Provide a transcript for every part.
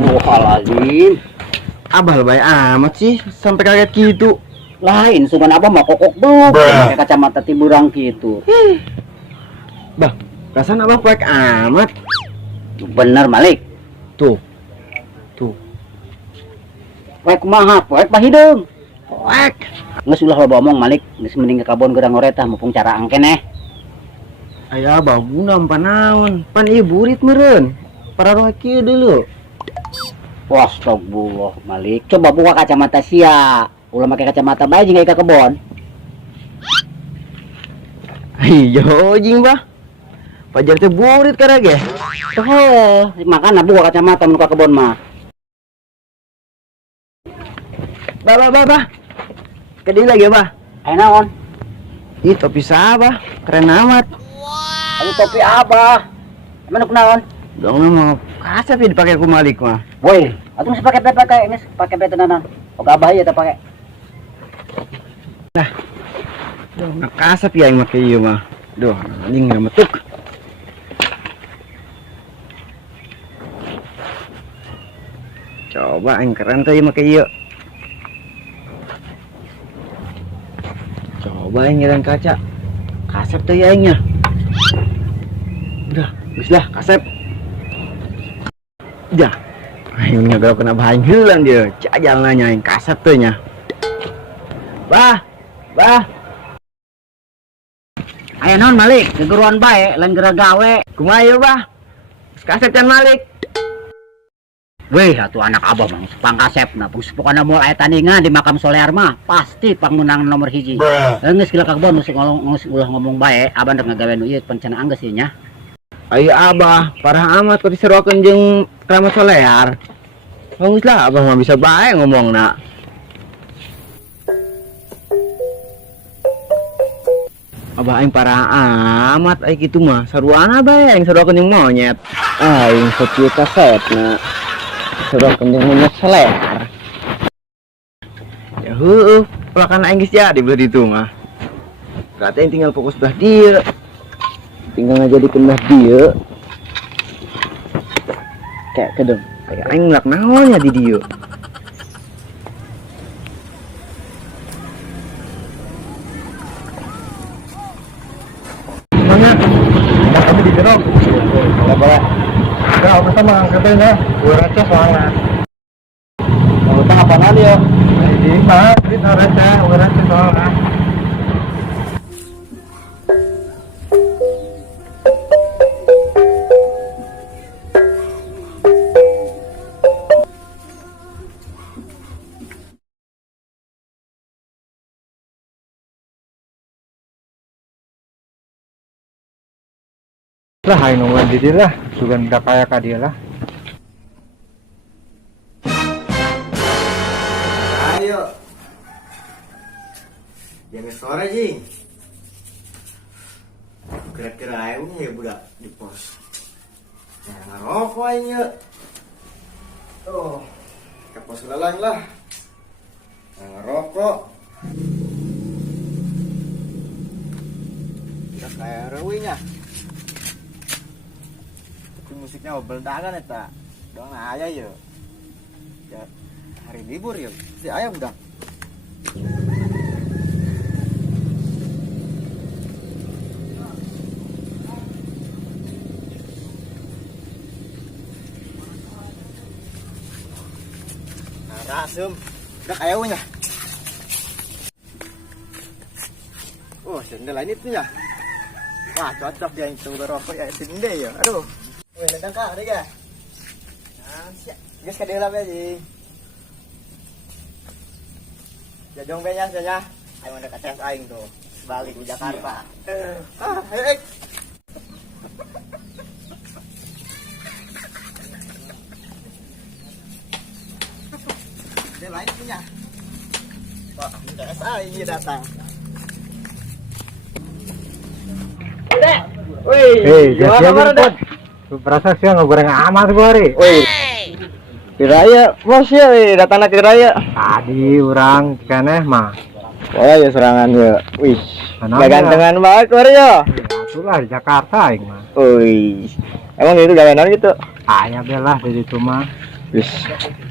Astagfirullahaladzim. Abah lebay amat sih sampai kaget gitu. Lain, cuman abah mah kokok dulu pakai kacamata tiburang gitu. Bah, perasaan abah cuek amat. Bener Malik. Tuh. Poek kumaha, poek bah hidung. Cuek. Geus ulah lo omong Malik, geus mending ke kabon gerang oretah mumpung cara angkeneh. Aya abah guna empan naon. Pan ieu burit meureun. Para roe kieu dulu. Astagfirullah Malik. Coba buka kacamata sia. Ulah make kacamata bae jeung ke kebon. Ijo jing bah. Pajar teh burit karage. Tuh, makana buka kacamata mun ka kebon mah. Bah. Kedih lagi bah. Ayo naon? Ih topi sabah, keren amat. Anu topi abah. Emang naon? Dong mah kasep ya dipakai ku Malik mah. Woi, atuh geus pakai geus pake tenanan. Oke abah ieu teh pake. Nah. Dong kasep ya yang make ieu mah. Duh, anjing ngametuk. Coba yang keren tuh make ieu. Coba yang ngiran kaca. Kasep tuh ya nya. Udah, geus dah kasep. Dah. Ayeuna gak kena bahan heulang dia. Cajal nanya yang kasep tuh nya. Bah. Ayo naon Malik, gegeruan bae lain geura gawe. Kumaha ieu bah? Kasep can Malik. Weh, atuh anak abah mah pangkasepna, pangsupukanna moal aya tandingan di makam solear mah pasti pangmenang nomor hiji. Geus gila ka kebon geus ulah ngomong bae, abah rek ngagawe nu ieu pencana anggeus ieu nya. Ayo abah, parah amat kok diseruakeun jeung keramat solear. Bagus lah abah mah bisa bae ngomongna. Abah aing parah amat ai kitu mah. Saruana bae aing seruakeun jeung monyet. Aing sakieu kasetna. Seruakeun jeung monyet solear. Ya heueuh, pelakan aing geus jadi belah ditu mah. Berarti aing tinggal fokus belah dieu. Tinggal ngajadikeun belah dieu. Kayak kedeng. Kayak aing ngelak naonnya di dieu. Mana? Nah, kami di jeruk. Enggak boleh. Enggak, apa sama angkatin ya. Gue receh soalnya. Kalau tak apa nanti ya? Ini mah, ini receh, gue receh soalnya. Lah hai nungguan di dia lah, sugan udah kaya ka dia lah. Ayo, jangan sore jing. Kira-kira ayo ya budak di pos. Jangan ngerokok aja. Tuh, ke pos lelang lah. Jangan ngerokok. Kita kayak rewinya. Musiknya beldagan eta. Dong aya ya. Ya hari libur ya. Si aya udah. Nah, rasum. Udah kaya nya. Oh, sendal ini tuh ya. Wah, cocok dia itu berokok ya sendal ya. Aduh. Wih, lendang kak, ada gak? Nah, siap. Guys, kadang lah, Bezi. Jajong be nya, saja. Ayo ada kaca aing tuh. Balik ke Jakarta. Ayo. Dia lain punya. Wah, KSA ini datang. Udah. Wih, gimana kabar udah? Berasa sih ngegoreng amat gue hari. Woi. Kiraya, bos ya, datang ke kiraya. Tadi orang keneh mah. Oh ya serangan ya. Wih, Kenapa? gantengan banget kemarin ya. Itulah di Jakarta aing mah. Wih, emang itu gawean gitu. Aya belah dari itu mah. Wis,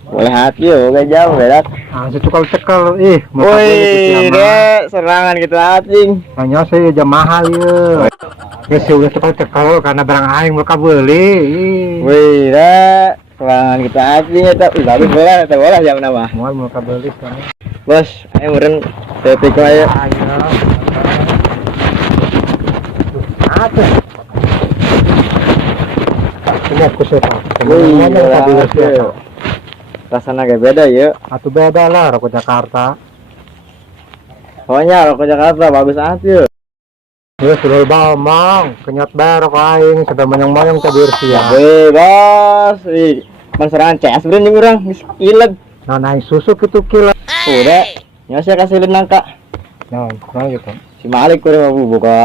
boleh hati yo, gak jauh bedak. Ah, cekal-cekal, Woi, dek, serangan gitu anjing. hanya saya jam mahal ya. Ya sih udah cekal-cekal karena barang aing mereka beli. Woi, dek, serangan gitu anjing eta. Bagus bola jam nama. Mau mereka beli kan. Bos, ayo meureun tetik aja. Ayo. Apa? Ini aku sepa. Wih, Mereka beli siapa? rasanya kayak beda ya. Atau beda lah rokok Jakarta. Pokoknya rokok Jakarta bagus aja. Ya sudah bamang, kenyat berok aing, sudah moyong-moyong tabir sia. Bebas, wih. Serangan CS berenang orang, ileg. Nah, naik susu gitu kilo. Udah, nyasa kasih nangka. Nah, gitu. Si Malik kuring mah buka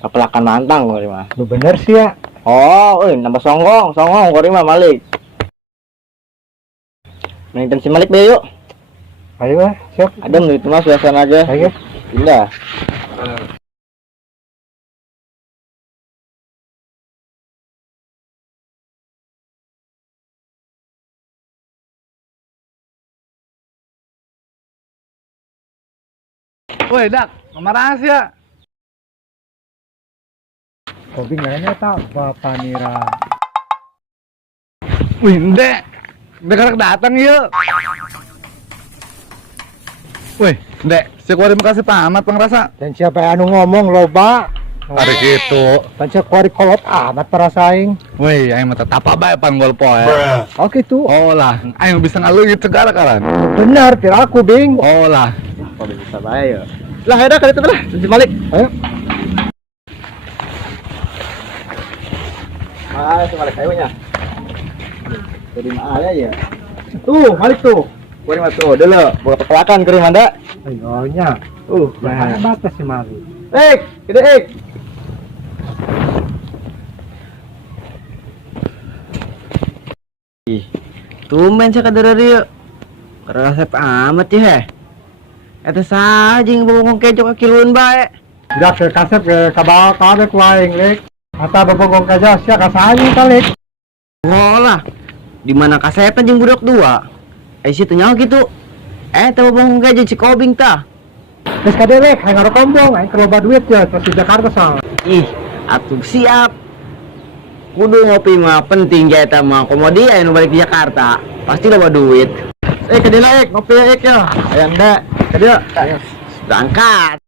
kepelakan mantang kuring mah. Lu bener sih ya. Oh, nambah songong kuring mah Malik. Main si Malik deh yuk. Ayo lah, siap. Adem itu mas biasa aja. Ayo. Pindah. Woi, Dak, kemana sih ya? Kopi nggaknya tak Bapak Nira. Wih, Ndek. Ndek datang yuk. Wih, Dek, si kuari makasih pamat Bang Rasa. Dan siapa yang anu ngomong loba? Hari gitu. Dan si kuari kolot amat perasaing. Wih, aing mah tetap apa pan gol poe. Oh gitu. Oh lah, aing bisa ngalungit segala karan. Benar, tidak aku bing. Oh lah. Kok bisa bae ya. Lah ada kali itu lah, si Malik. Ayo. Si Malik ayo nya. Jadi mana ya? Tuh, Malik tuh. Kuring mah tuh, dulu buka kepelakan kuring manda. Ayonya. Bahaya batas si Mari. Gede. Ih, tumben saya kadar dia. Resep amat ya. Eta saja yang bongkong kejo kakiluan bae. Tidak ke kasep ke kabal kabek laing lek. Ata bebogong kaja sia kasaing kalik. Ngolah. Di mana kasetna jeung budak dua? Situ nyawa gitu. Eta bongkong kejo si Kobing tah. Terus kadelek, aing ngaro kombong, aing keloba duit ya ke Jakarta sang. Ih, atuh siap. Kudu ngopi mah penting ya eta mah. Komodi aya nu balik di Jakarta. Pasti loba duit. Kadelek, ngopi ya. Aya nda. Kadeu. Berangkat.